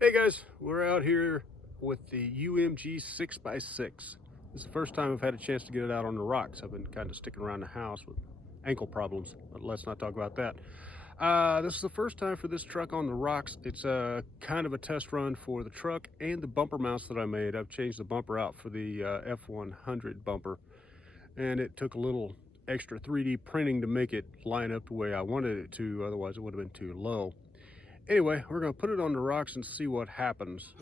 Hey guys, we're out here with the UMG 6x6. This is the first time I've had a chance to get it out on the rocks. I've been kind of sticking around the house with ankle problems, but let's not talk about that. This is the first time for this truck on the rocks. It's kind of a test run for the truck and the bumper mounts that I made. I've changed the bumper out for the F100 bumper, and it took a little extra 3D printing to make it line up the way I wanted it to, otherwise it would have been too low. Anyway, we're going to put it on the rocks and see what happens.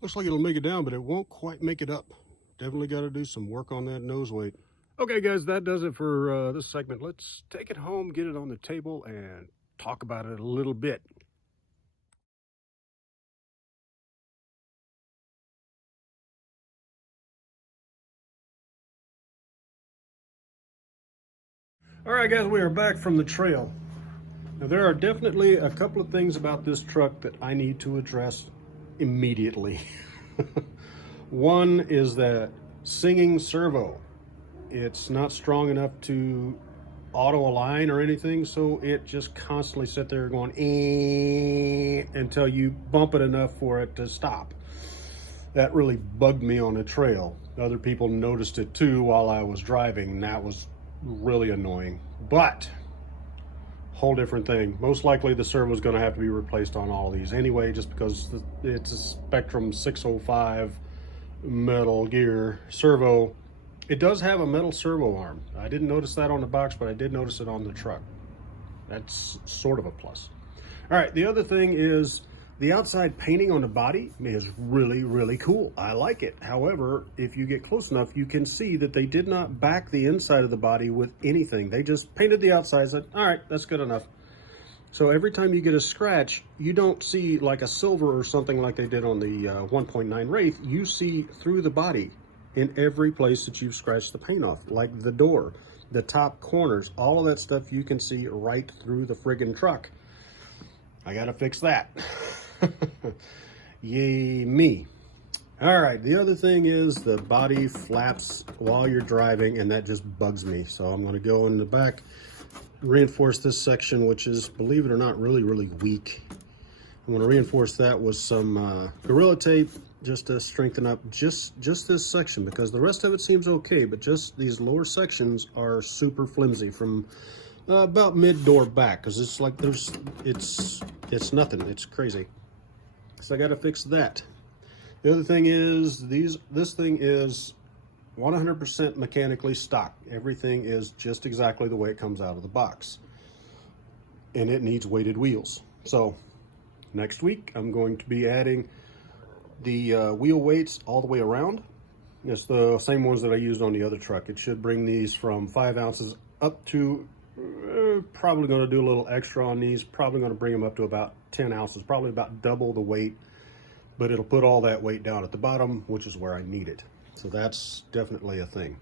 Looks like it'll make it down, but it won't quite make it up. Definitely got to do some work on that nose weight. Okay, guys, that does it for this segment. Let's take it home, get it on the table, and talk about it a little bit. All right, guys, we are back from the trail. Now, there are definitely a couple of things about this truck that I need to address immediately. One is that singing servo. It's not strong enough to auto align or anything, so it just constantly sit there going until you bump it enough for it to stop. That really bugged me on the trail. Other people noticed it too while I was driving, and that was really annoying. But whole different thing. Most likely the servo is going to have to be replaced on all of these anyway, just because it's a Spectrum 605 metal gear servo. It does have a metal servo arm. I didn't notice that on the box, but I did notice it on the truck. That's sort of a plus. All right, the other thing is the outside painting on the body is really, really cool. I like it. However, if you get close enough, you can see that they did not back the inside of the body with anything. They just painted the outside, said, all right, that's good enough. So every time you get a scratch, you don't see like a silver or something like they did on the 1.9 Wraith. You see through the body in every place that you've scratched the paint off, like the door, the top corners, all of that stuff you can see right through the friggin' truck. I gotta fix that. Yay me. All right, the other thing is the body flaps while you're driving, and that just bugs me. So I'm going to go in the back, reinforce this section, which is, believe it or not, really, really weak. I'm going to reinforce that with some Gorilla Tape just to strengthen up just this section, because the rest of it seems okay, but just these lower sections are super flimsy from about mid-door back, because it's like it's nothing. It's crazy. So I got to fix that. The other thing is this thing is 100% mechanically stock. Everything is just exactly the way it comes out of the box, and it needs weighted wheels. So next week I'm going to be adding the wheel weights all the way around. It's the same ones that I used on the other truck. It should bring these from 5 ounces up to probably going to do a little extra on these, probably going to bring them up to about 10 ounces, probably about double the weight, but it'll put all that weight down at the bottom, which is where I need it. So that's definitely a thing.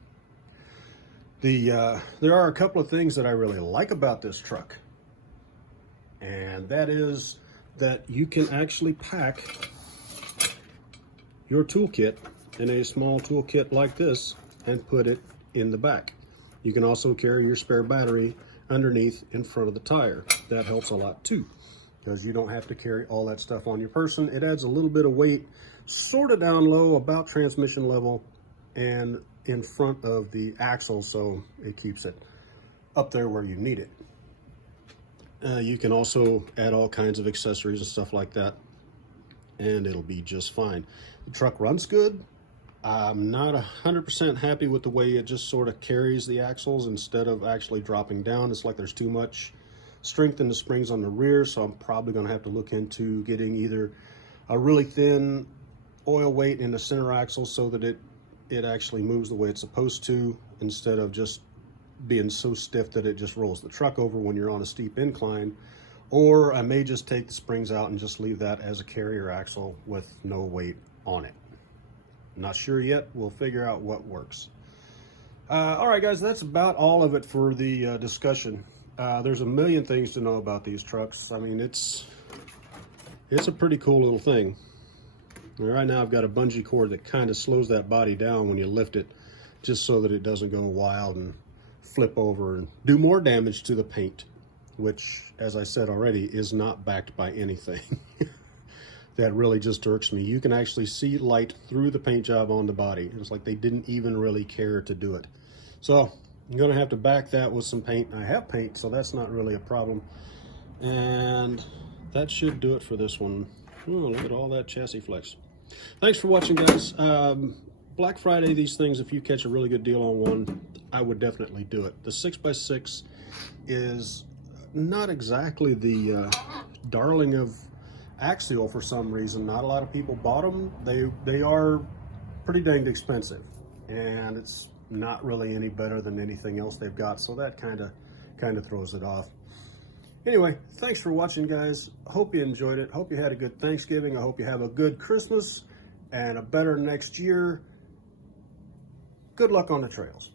There are a couple of things that I really like about this truck, and that is that you can actually pack your toolkit in a small toolkit like this and put it in the back. You can also carry your spare battery underneath in front of the tire. That helps a lot too, because you don't have to carry all that stuff on your person. It adds a little bit of weight, sort of down low, about transmission level, and in front of the axle, so it keeps it up there where you need it. You can also add all kinds of accessories and stuff like that, and it'll be just fine. The truck runs good. I'm not 100% happy with the way it just sort of carries the axles instead of actually dropping down. It's like there's too much strength in the springs on the rear, so I'm probably going to have to look into getting either a really thin oil weight in the center axle so that it actually moves the way it's supposed to, instead of just being so stiff that it just rolls the truck over when you're on a steep incline. Or I may just take the springs out and just leave that as a carrier axle with no weight on it. Not sure yet. We'll figure out what works. All right, guys, that's about all of it for the discussion. There's a million things to know about these trucks. I mean, it's a pretty cool little thing. Right now I've got a bungee cord that kind of slows that body down when you lift it, just so that it doesn't go wild and flip over and do more damage to the paint, which, as I said already, is not backed by anything. That really just irks me. You can actually see light through the paint job on the body. It's like they didn't even really care to do it. So I'm gonna have to back that with some paint. I have paint, so that's not really a problem. And that should do it for this one. Oh, look at all that chassis flex. Thanks for watching, guys. Black Friday, these things, if you catch a really good deal on one, I would definitely do it. The 6x6 is not exactly the darling of axial for some reason. Not a lot of people bought them. They are pretty dang expensive, and it's not really any better than anything else they've got, so that kind of throws it off. Anyway, thanks for watching, guys. Hope you enjoyed it. Hope you had a good Thanksgiving. I hope you have a good Christmas and a better next year. Good luck on the trails.